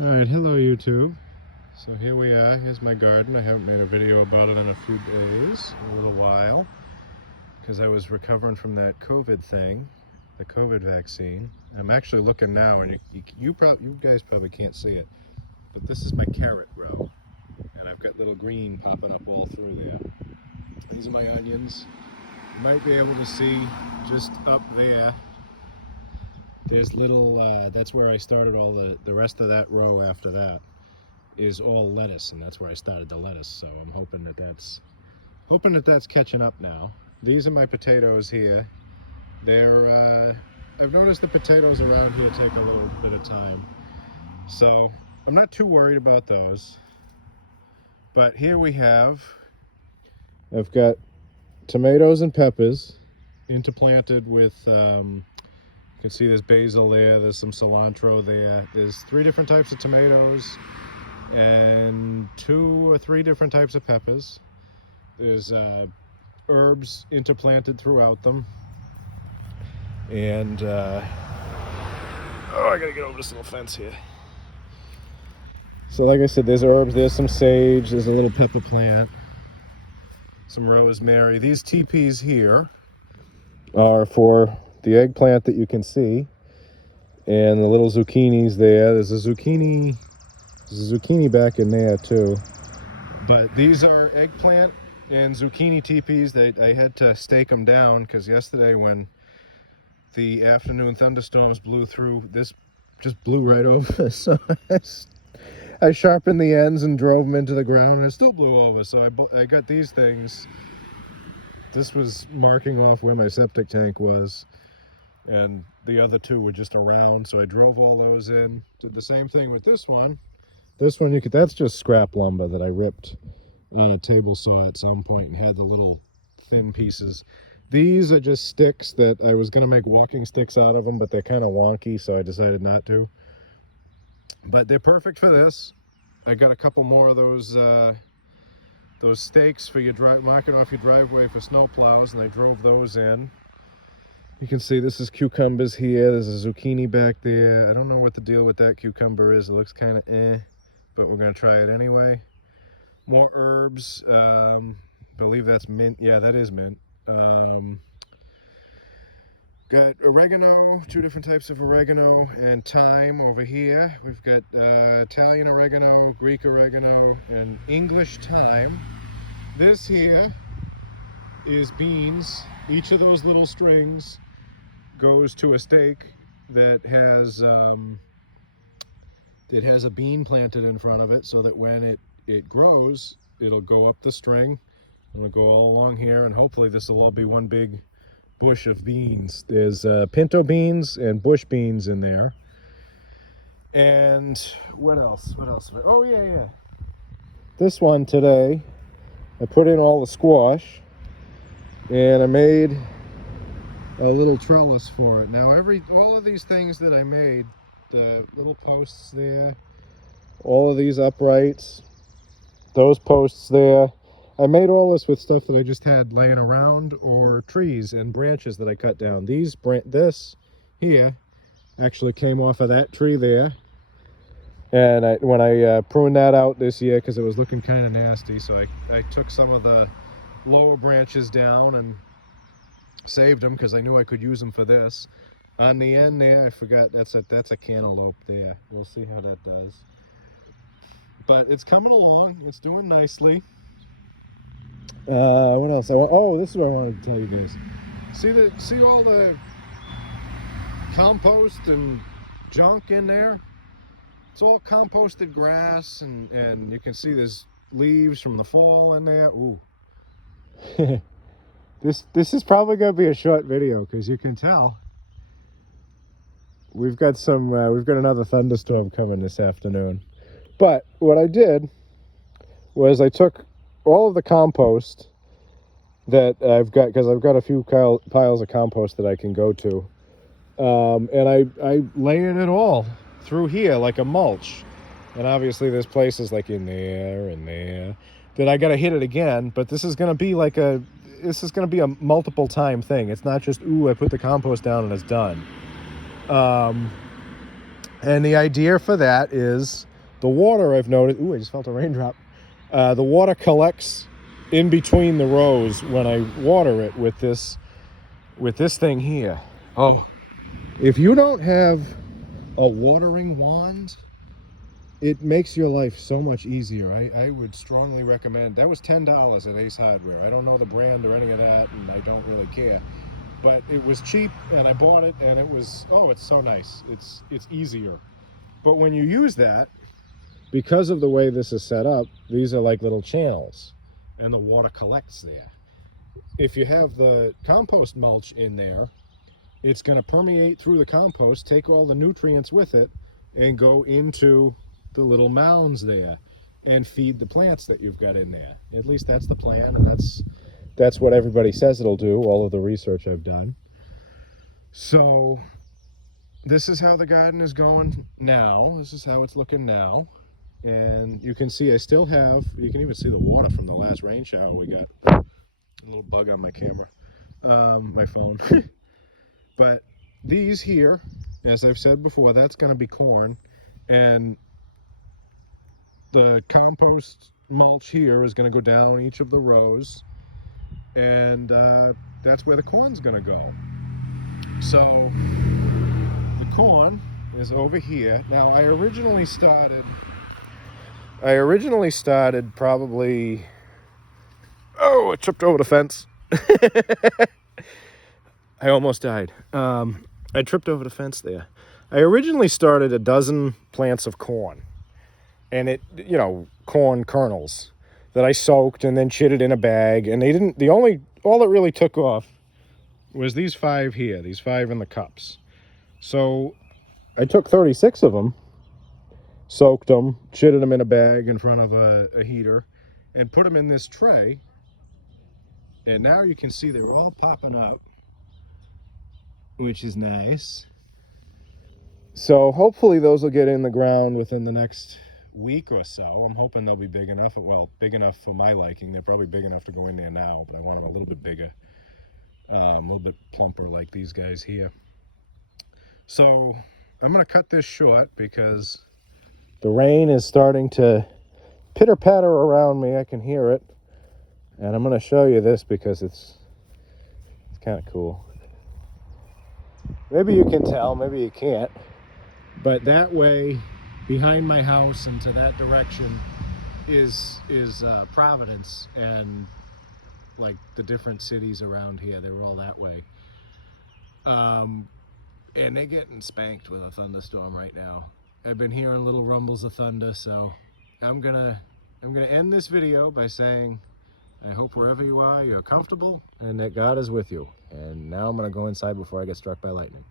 Alright, hello YouTube. So here we are, here's my garden. I haven't made a video about it in a few days, a little while, because I was recovering from that COVID thing, the COVID vaccine. I'm actually looking now, and you guys probably can't see it, but this is my carrot row, and I've got little green popping up all through there. These are my onions. You might be able to see just up there. There's little, that's where I started all the rest of that row after that is all lettuce, and that's where I started the lettuce. So I'm hoping that that's catching up now. These are my potatoes here. They're, I've noticed the potatoes around here take a little bit of time. So I'm not too worried about those. But here I've got tomatoes and peppers interplanted with, you can see there's basil there, there's some cilantro there. There's 3 different types of tomatoes and 2 or 3 different types of peppers. There's herbs interplanted throughout them. And, oh, I gotta get over this little fence here. So like I said, there's herbs, there's some sage, there's a little pepper plant, some rosemary. These teepees here are for the eggplant that you can see, and the little zucchinis there. There's a zucchini back in there too. But these are eggplant and zucchini teepees. I had to stake them down because yesterday when the afternoon thunderstorms blew through, this just blew right over. So I sharpened the ends and drove them into the ground, and it still blew over. So I got these things. This was marking off where my septic tank was, and the other 2 were just around, so I drove all those in. Did the same thing with this one. This one, that's just scrap lumber that I ripped on a table saw at some point and had the little thin pieces. These are just sticks that I was going to make walking sticks out of them, but they're kind of wonky, so I decided not to. But they're perfect for this. I got a couple more of those stakes for your marking off your driveway for snow plows, and I drove those in. You can see this is cucumbers here. There's a zucchini back there. I don't know what the deal with that cucumber is. It looks kind of but we're going to try it anyway. More herbs. Believe that's mint. Yeah, that is mint. Got oregano, 2 different types of oregano, and thyme over here. We've got Italian oregano, Greek oregano, and English thyme. This here is beans. Each of those little strings goes to a stake that has a bean planted in front of it, so that when it grows, it'll go up the string and it'll go all along here, and hopefully this will all be one big bush of beans. There's pinto beans and bush beans in there. And what else? Oh yeah. This one today, I put in all the squash, and I made a little trellis for it. Now all of these things that I made, the little posts there, all of these uprights, those posts there, I made all this with stuff that I just had laying around, or trees and branches that I cut down. This here actually came off of that tree there, and when I pruned that out this year because it was looking kind of nasty, so I took some of the lower branches down and saved them because I knew I could use them for this. On the end there, I forgot, that's a cantaloupe there. We'll see how that does. But it's coming along. It's doing nicely. What else? This is what I wanted to tell you guys. See all the compost and junk in there? It's all composted grass, and you can see there's leaves from the fall in there. Ooh. This is probably going to be a short video because you can tell we've got another thunderstorm coming this afternoon. But what I did was I took all of the compost that I've got, because I've got a few piles of compost that I can go to, and I layered it all through here like a mulch. And obviously there's places like in there and there that I got to hit it again, but this is going to be a multiple time thing. It's not just, ooh, I put the compost down and it's done. And the idea for that is the water, I've noticed, ooh, I just felt a raindrop. The water collects in between the rows when I water it with this thing here. Oh, if you don't have a watering wand, it makes your life so much easier. I would strongly recommend. That was $10 at Ace Hardware. I don't know the brand or any of that, and I don't really care. But it was cheap, and I bought it, and it was, oh, it's so nice. It's easier. But when you use that, because of the way this is set up, these are like little channels, and the water collects there. If you have the compost mulch in there, it's going to permeate through the compost, take all the nutrients with it, and go into the little mounds there and feed the plants that you've got in there. At least that's the plan, and that's what everybody says it'll do, all of the research I've done. So this is how the garden is going now. This is how it's looking now. And you can see I still have, you can even see the water from the last rain shower we got. A little bug on my camera, my phone. But these here, as I've said before, that's going to be corn. And the compost mulch here is going to go down each of the rows. And that's where the corn's going to go. So the corn is over here. Now I originally started probably, oh, I tripped over the fence. I almost died. I tripped over the fence there. I originally started a dozen plants of corn, and it, you know, corn kernels that I soaked and then chitted in a bag, and all it really took off was these 5 here, these 5 in the cups. So I took 36 of them, soaked them, chitted them in a bag in front of a heater, and put them in this tray. And now you can see they're all popping up, which is nice. So hopefully those will get in the ground within the next week or so. I'm hoping they'll be big enough. Well, big enough for my liking. They're probably big enough to go in there now, but I want them a little bit bigger, a little bit plumper like these guys here. So I'm going to cut this short because the rain is starting to pitter-patter around me. I can hear it. And I'm going to show you this because it's kind of cool. Maybe you can tell, maybe you can't. But that way, behind my house and to that direction is Providence, and like the different cities around here, they were all that way. And they're getting spanked with a thunderstorm right now. I've been hearing little rumbles of thunder, so I'm gonna end this video by saying, I hope wherever you are, you're comfortable and that God is with you. And now I'm gonna go inside before I get struck by lightning.